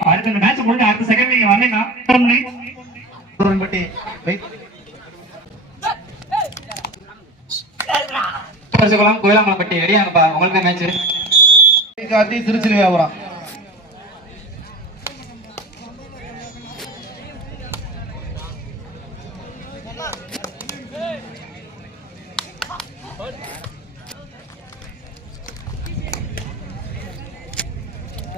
அடுத்த இந்த மேட்ச் முடிஞ்ச அடுத்த செகண்ட் நீங்க வந்தீங்கன்னா பட்டி வெயிட் ரெடியாங்கப்பா உங்களுக்கு மேட்ச் காட்டி திருச்சிலி வியாபாரம்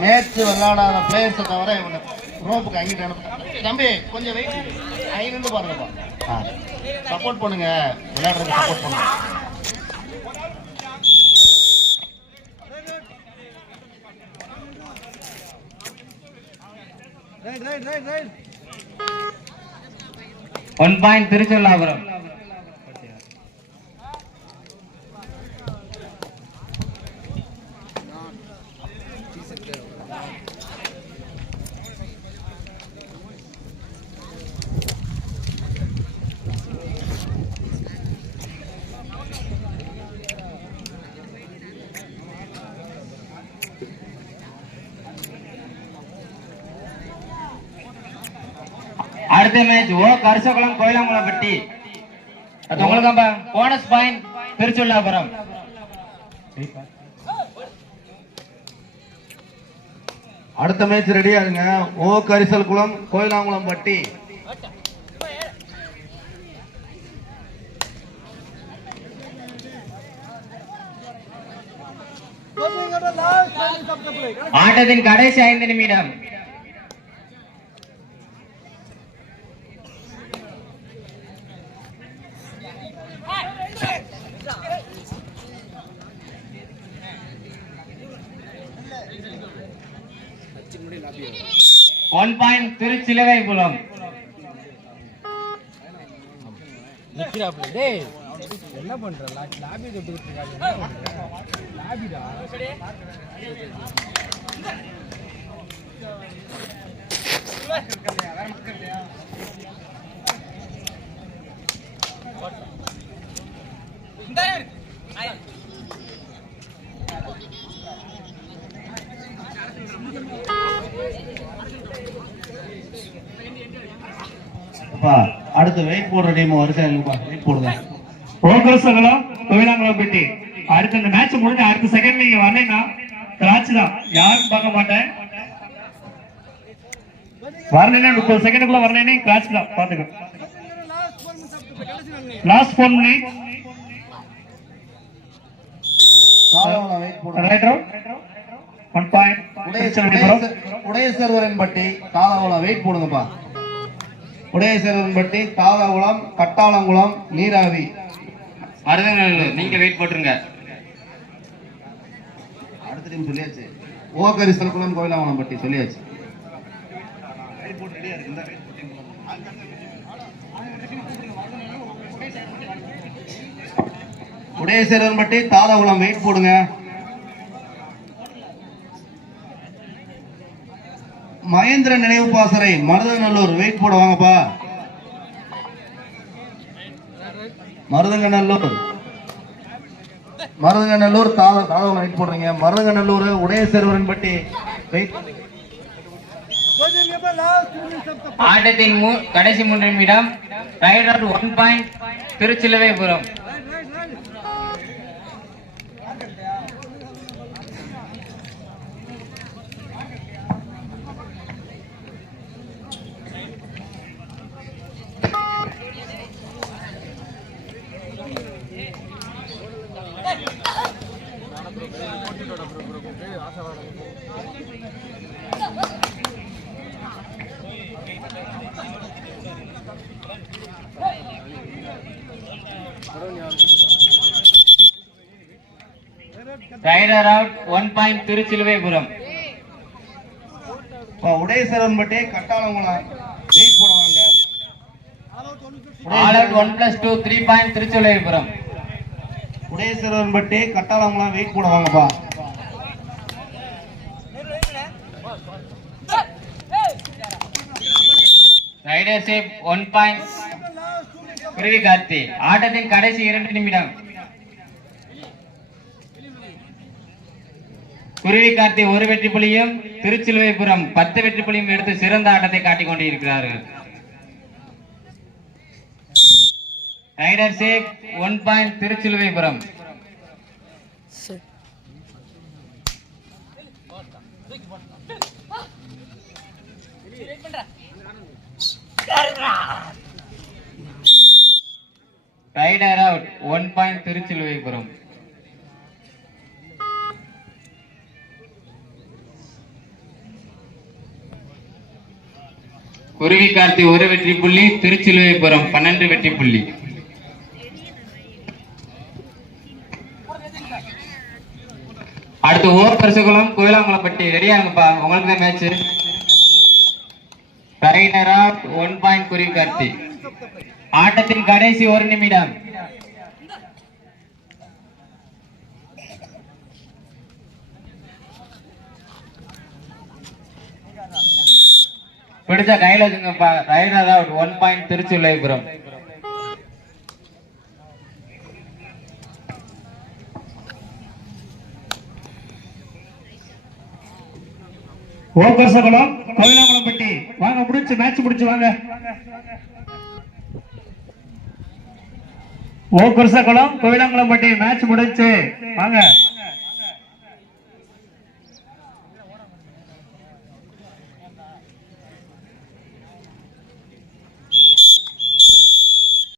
மேட்ச் விளையாடாத பிளேயர்ஸை தவிர இவங்க ரோப்புக்கு அங்கிட்டு அனுப்பு தம்பி கொஞ்சம் வெயிட் ஐநூறு பாருங்கப்பா. ஆ. சப்போர்ட் பண்ணுங்க. விளையாடுறதுக்கு சப்போர்ட் பண்ணுங்க. One point Thiruchellapuram. அடுத்த மேட்ச் ஓ கரிசகுளம் கோயிலாமலைப்பட்டி அது உங்களுக்கு போனஸ் பாயிண்ட் திருச்செல்லாபுரம். அடுத்த மேட்ச் ரெடியா இருங்க. ஓ கரிசல் குளம் கோயிலாங்குளம் பட்டி ஆட்டத்தின் கடைசி ஐந்து நிமிடம். ஒன் பாயிண்ட் திருச்சிலுவைபுலம் என்ன பண்ற? லாபி லாபிடா? அப்பா அடுத்து வெயிட் போடுற டீம் இல்லப்பா வெயிட் போடுங்க. ஓகரசகுளம் கோயிலாங்குளம்பட்டி அடுத்த இந்த மேட்ச் முடிஞ்ச அடுத்த செகண்ட் நீங்க வந்தீங்கன்னா திராட்சை தான். யாரும் பார்க்க மாட்டேன். வரலைன்னா முப்பது செகண்டுக்குள்ள வரலைன்னா கிராச் தான். பாத்துக்கோ லாஸ்ட் ஃபோன் பண்ணி பாயிண்ட் உடையசேர்வரன் பட்டி தாதாகுளம் வெயிட் போடுங்கப்பா. உடையசேர்வரன் பட்டி தாதாகுளம் கட்டாளங்குளம் நீராவி. மருதநல்லூர் நீங்க வெயிட் போட்டுருங்க. அடுத்த டீம் சொல்லியாச்சு. ஓ கரிசல் குளம் கோயிலாங்குளம் பட்டி சொல்லியாச்சு. உடையசேர்வரன் பட்டி தாதாகுளம் வெயிட் போடுங்க. மகேந்திர நினைவு பாசறை மருதநல்லூர். வெயிட் போட வாங்கப்பா. மருதங்கநல்லூர் மருதங்கநல்லூர் தாத தாதவங்க வெயிட் போடுறீங்க. மருதங்கநல்லூர் உடையசேர்வரன் பட்டி. வெயிட் ஆட்டத்தின் கடைசி மூன்று நிமிடம் right one point Thiruchilavepuram. Raider out one point Thiruchiluvaipuram Udayasaran Patte Kattalankulam wait போடுவாங்க. One plus two three point Thiruchiluvaipuram Udayasaran Patte Kattalankulam wait போடுவாங்கப்பா. Raider safe one point Kuruvi Karthi. ஆட்டத்தின் கடைசி இரண்டு நிமிடம். குருவி கார்த்தி ஒரு வெற்றி புள்ளியும் திருச்சிலுவைபுரம் பத்து வெற்றி புள்ளியும் எடுத்து சிறந்த ஆட்டத்தை காட்டிக் கொண்டிருக்கிறார்கள். Raider safe one point Thiruchiluvaipuram raider out one point Thiruchiluvaipuram Kuruvi Karthi ஒரு வெற்றி புள்ளி திருச்சிலுவைபுரம் பன்னெண்டு வெற்றி புள்ளி. அடுத்து ஓர் பரிசுகுளம் கோயிலாங்குளப்பட்டி ரெடியாங்கப்பா உங்களுக்கு தான் match rider one point Kuruvi Karthi ஆட்டத்தின் கடைசி ஒரு நிமிடம். பிடிச்ச கையில வச்சுங்கப்பா raider one point Trichy Thiruchiluvaipuram Okkarasakulam Kovilankulampatti வாங்க முடிச்சு மேட்ச் முடிச்சு வாங்க. ஓக்கரசகுளம் கோயிலாங்குளம்பட்டி மேட்ச் முடிச்சு வாங்க.